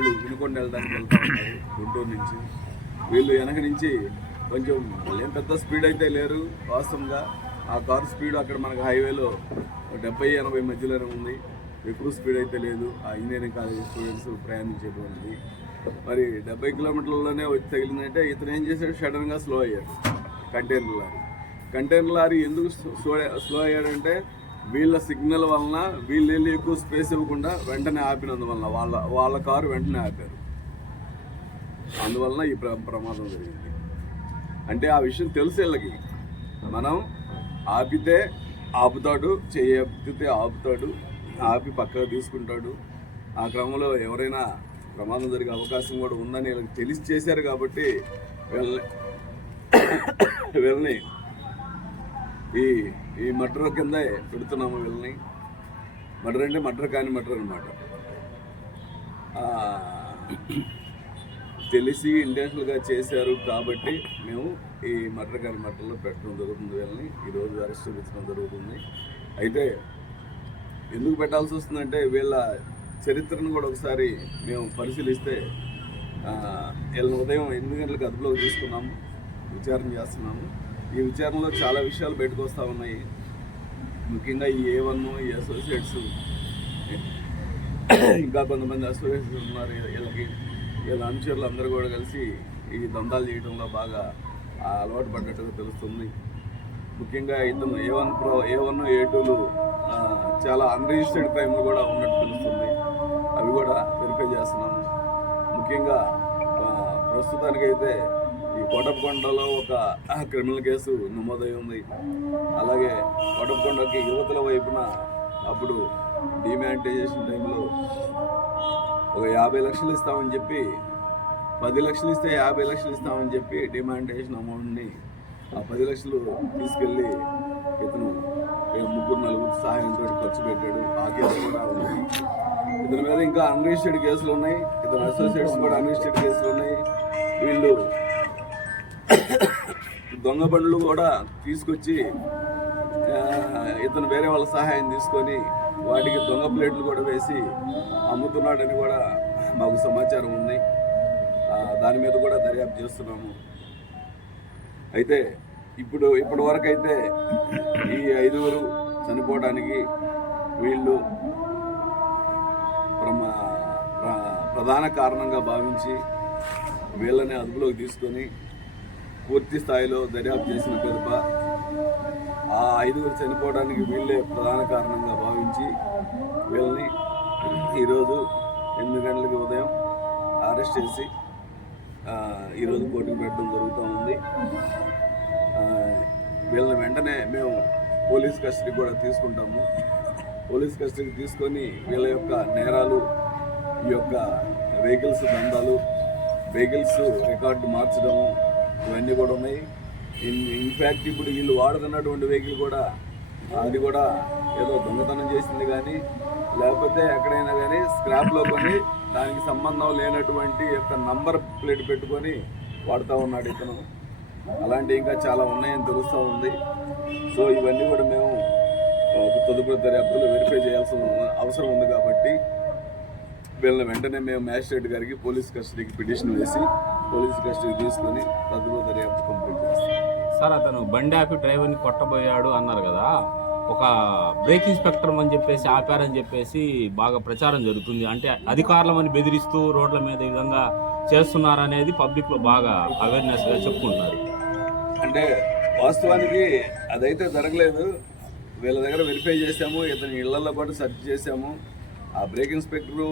వాళ్ళు వినుకొండ వెళ్ళడానికి వెళ్తూ ఉన్నారు గుంటూరు నుంచి. వీళ్ళు వెనక నుంచి కొంచెం ఏం పెద్ద స్పీడ్ అయితే లేరు వాస్తవంగా. ఆ కారు స్పీడ్ అక్కడ మనకు హైవేలో డెబ్బై ఎనభై మధ్యలోనే ఉంది. ఎక్కువ స్పీడ్ అయితే లేదు. ఆ ఇంజనీరింగ్ కాలేజ్ స్టూడెంట్స్ ప్రయాణించేటువంటిది. మరి డెబ్బై కిలోమీటర్లలోనే వచ్చి తగిలిందంటే ఇతను ఏం చేశాడు? సడన్గా స్లో అయ్యాడు. Container lorry. కంటైనర్ లారీ ఎందుకు స్లో స్లో అయ్యాడంటే వీళ్ళ సిగ్నల్ వలన వీళ్ళు వెళ్ళి ఎక్కువ స్పేస్ ఇవ్వకుండా వెంటనే ఆపినందువలన వాళ్ళ వాళ్ళ కారు వెంటనే ఆపారు. అందువలన ఈ ప్రమాదం జరిగింది. అంటే ఆ విషయం తెలుసు వీళ్ళకి. మనం ఆపితే ఆపుతాడు చేయతే ఆపుతాడు ఆపి పక్కకు తీసుకుంటాడు. ఆ క్రమంలో ఎవరైనా ప్రమాదం జరిగే అవకాశం కూడా ఉందని వీళ్ళకి తెలిసి చేశారు కాబట్టి వీళ్ళని వీళ్ళని ఈ ఈ మటర్ కింద పెడుతున్నాము వీళ్ళని. మటర్ అంటే మటర్ కాని మటర్ అనమాట తెలిసి ఇంటెన్షనల్గా చేశారు కాబట్టి మేము ఈ మటర్ కాని మటర్లో పెట్టడం జరుగుతుంది వీళ్ళని. ఈరోజు అరెస్ట్ చూపించడం జరుగుతుంది. అయితే ఎందుకు పెట్టాల్సి వస్తుందంటే వీళ్ళ చరిత్రను కూడా ఒకసారి మేము పరిశీలిస్తే వీళ్ళని ఉదయం ఎనిమిది గంటలకు అదుపులోకి తీసుకున్నాము. విచారణ చేస్తున్నాము. ఈ విచారణలో చాలా విషయాలు బయటకు వస్తూ ఉన్నాయి. ముఖ్యంగా ఈ ఏ వన్ ఈ అసోసియేట్స్ ఇంకా కొంతమంది అసోసియేట్స్ ఉన్నారు. వీళ్ళకి వీళ్ళ అనుచరులు అందరూ కూడా కలిసి ఈ దందాలు చేయడంలో బాగా అలవాటు పడ్డట్టుగా తెలుస్తుంది. ముఖ్యంగా ఇతను A one pro A one A tool చాలా అన్రిజిస్టర్డ్ క్రైమ్లు కూడా ఉన్నట్టు తెలుస్తుంది. అవి కూడా వెరిఫై చేస్తున్నాము. ముఖ్యంగా ప్రస్తుతానికైతే ఈ కోటప్పకొండలో ఒక క్రిమినల్ కేసు నమోదై ఉంది. అలాగే కోటప్పకొండకి యువతల వైపున అప్పుడు డిమానిటైజేషన్ టైంలో ఒక యాభై లక్షలు ఇస్తామని చెప్పి పది లక్షలు ఇస్తే యాభై లక్షలు ఇస్తామని చెప్పి డిమానిటైజేషన్ అమౌంట్ని ఆ పది లక్షలు తీసుకెళ్ళి ఇతను ముగ్గురు నలుగురు సహాయంతో ఖర్చు పెట్టాడు. ఆ కేసు కూడా ఉంది. ఇతని మీద ఇంకా అన్రిజిస్టర్డ్ కేసులు ఉన్నాయి. ఇతని అసోసియేట్స్ కూడా అన్రిజిస్టర్డ్ కేసులు ఉన్నాయి. వీళ్ళు దొంగ బండ్లు కూడా తీసుకొచ్చి ఇతను వేరే వాళ్ళ సహాయం తీసుకొని వాటికి దొంగ ప్లేట్లు కూడా వేసి అమ్ముతున్నాడని కూడా మాకు సమాచారం ఉంది. దాని మీద కూడా దర్యాప్తు చేస్తున్నాము. అయితే ఇప్పుడు ఇప్పటి వరకు అయితే ఈ ఐదుగురు చనిపోవడానికి వీళ్ళు ప్రమా ప్ర- ప్రధాన కారణంగా భావించి వీళ్ళని అదుపులోకి తీసుకొని పూర్తి స్థాయిలో దర్యాప్తు చేసిన పిదప ఆ ఐదుగురు చనిపోవడానికి వీళ్ళే ప్రధాన కారణంగా భావించి వీళ్ళని ఈరోజు ఎనిమిది గంటలకి ఉదయం అరెస్ట్ చేసి ఈరోజు కోర్టుకు పెట్టడం జరుగుతూ ఉంది. వీళ్ళని వెంటనే మేము పోలీస్ కస్టడీ కూడా తీసుకుంటాము. పోలీస్ కస్టడీ తీసుకొని వీళ్ళ యొక్క నేరాలు ఈ యొక్క వెహికల్స్ దందాలు వెహికల్స్ రికార్డు మార్చడము ఇవన్నీ కూడా ఉన్నాయి. ఇన్ ఇన్ఫ్యాక్ట్ ఇప్పుడు వీళ్ళు వాడుతున్నటువంటి వెహికల్ కూడా అది కూడా ఏదో దొంగతనం చేసింది కానీ లేకపోతే ఎక్కడైనా కానీ స్క్రాప్లో కొని దానికి సంబంధం లేనటువంటి యొక్క నంబర్ ప్లేట్ పెట్టుకొని వాడుతూ ఉన్నాడు ఇతను. అలాంటి ఇంకా చాలా ఉన్నాయని తెలుస్తూ ఉంది. సో ఇవన్నీ కూడా మేము ఒక తదుపరి దర్యాప్తులో వెరిఫై చేయాల్సిన అవసరం ఉంది కాబట్టి వీళ్ళని వెంటనే మేము మ్యాజిస్ట్రేట్ గారికి పోలీస్ కస్టడీకి పిటిషన్ వేసి పోలీస్ కస్టడీ తీసుకొని తదుపరి దర్యాప్తు కంప్లీట్ చేస్తాం. సార్ అతను బండి ఆపి డ్రైవర్ని కొట్టబోయాడు అన్నారు కదా. ఒక బ్రేక్ ఇన్స్పెక్టర్ అని చెప్పేసి ఆపారని చెప్పేసి బాగా ప్రచారం జరుగుతుంది. అంటే అధికారులమని బెదిరిస్తూ రోడ్ల మీద ఈ విధంగా చేస్తున్నారనేది పబ్లిక్లో బాగా అవేర్నెస్గా చెప్పుకుంటున్నారు. అంటే వాస్తవానికి అదైతే జరగలేదు. వీళ్ళ దగ్గర వెరిఫై చేసాము ఇతని ఇళ్ళలో కూడా సెర్చ్ చేసాము ఆ బ్రేక్ ఇన్స్పెక్టరు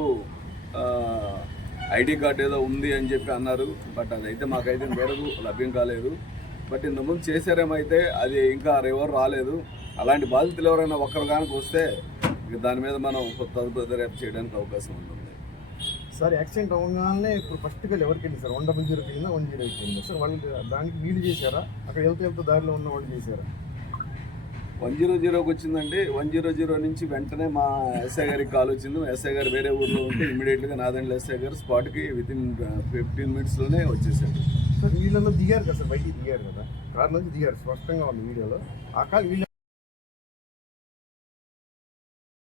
ఐడి కార్డ్ ఏదో ఉంది అని చెప్పి అన్నారు బట్ అదైతే మాకైతే మేరకు లభ్యం కాలేదు. బట్ ఇంతకుముందు చేశారేమైతే అది ఇంకా ఎవరు రాలేదు. అలాంటి బాధితులు ఎవరైనా ఒక్కరు కనుక వస్తే దాని మీద మనం తదుపరి రేపు చేయడానికి అవకాశం ఉంటుంది. సార్ యాక్సిడెంట్ అవ్వగానే ఇప్పుడు ఫస్ట్గా ఎవరికి వెళ్ళి సార్? వన్ డబుల్ జీరో కింద వన్ జీరో సార్ వాళ్ళు దానికి వీలు చేశారా? అక్కడ వెళ్తే వెళ్తే దారిలో ఉన్న వాళ్ళు చేశారా? వన్ జీరో జీరోకి వచ్చిందంటే వన్ జీరో జీరో నుంచి వెంటనే మా ఎస్ఐ గారికి కాల్ వచ్చింది. ఎస్ఐ గారు వేరే ఊర్లో ఉంటే ఇమీడియట్గా నాదండ్ల ఎస్ఐ గారు స్పాట్కి విత్ ఇన్ ఫిఫ్టీన్ మినిట్స్లోనే వచ్చేసాడు సార్ వీళ్ళలో దిగారు కదా సార్? బయటికి దిగారు కదా? కార్ నుంచి దిగారు. స్పష్టంగా ఉంది వీడియోలో ఆ కాల్ వీళ్ళు